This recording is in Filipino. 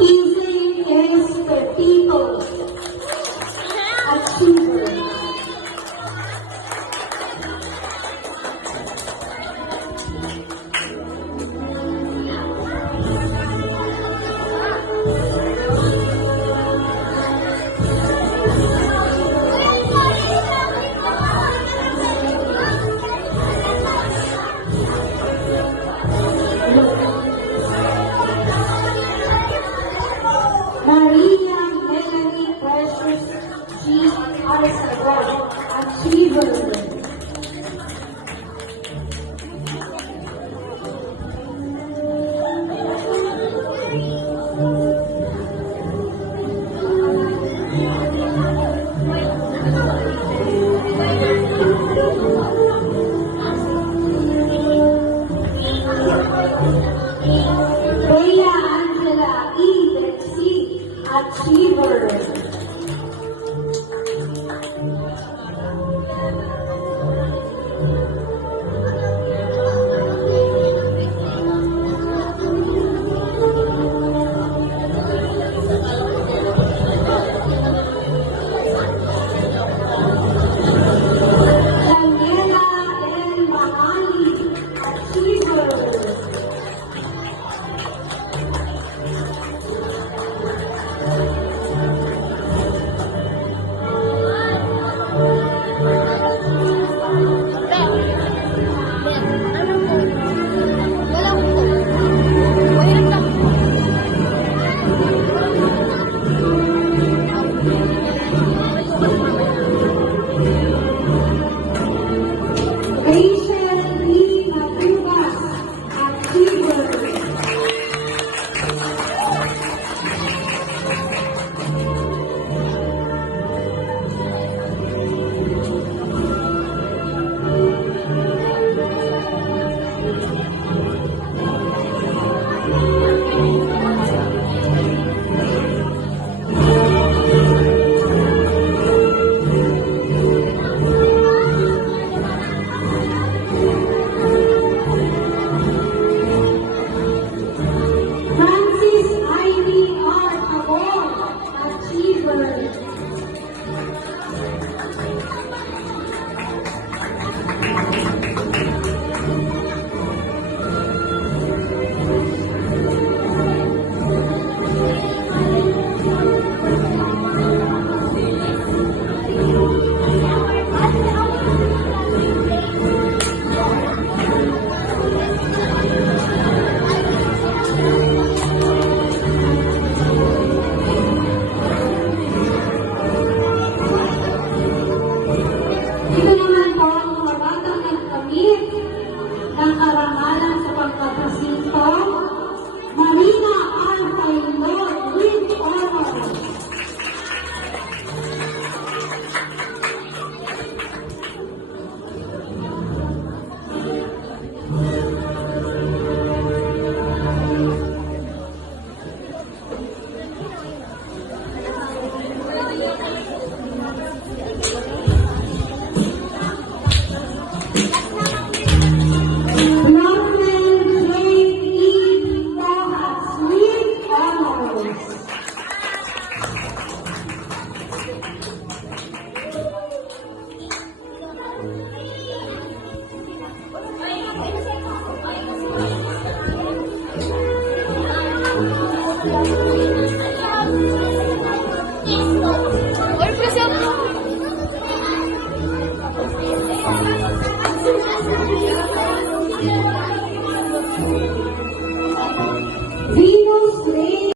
Evening is the people achiever. Maria Melanie Precious G. Arsagon, achiever. Bella Angela E. Drexy, achiever. Daniela N. Mahali, achiever. Rachel B. Matubas, achiever. Francis Ivy R. Pabon, achiever. Ito naman po ang mga batang nagkamit ng karangalan sa pagkapresinto. Marina R. Paindor with honors. Norman J. E. Rojas with honors. Or present.